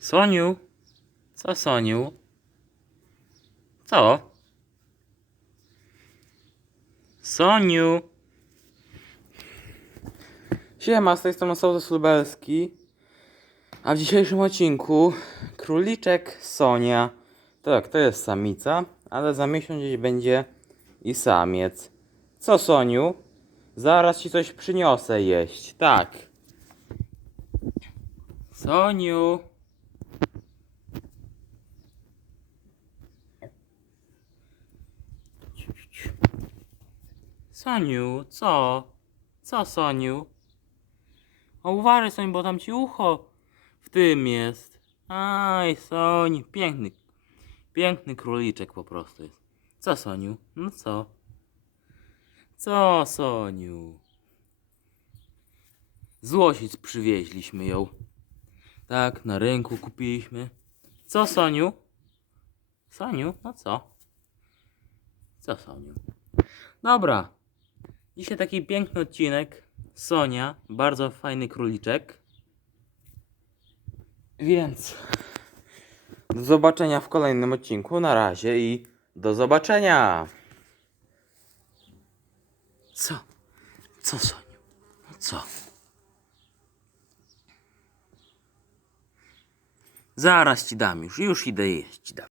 Soniu? Co Soniu? Co? Soniu? Siema, z tej strony Sołtys Lubelski. A w dzisiejszym odcinku króliczek Sonia. Tak, to jest samica, ale za miesiąc gdzieś będzie i samiec. Co Soniu? Zaraz ci coś przyniosę jeść. Tak. Soniu. Soniu, co? Co Soniu? O, uważaj Soniu, bo tam ci ucho w tym jest. Aj, Soniu, piękny, piękny króliczek po prostu jest. Co Soniu? No co? Co Soniu? Z Łosic przywieźliśmy ją. Tak, na rynku kupiliśmy. Co Soniu? Soniu, no co? Co Soniu? Dobra. Dzisiaj taki piękny odcinek. Sonia, bardzo fajny króliczek. Więc do zobaczenia w kolejnym odcinku. Na razie i do zobaczenia. Co? Co Soniu? No co? Zaraz ci dam już, już idę jeść ci dam.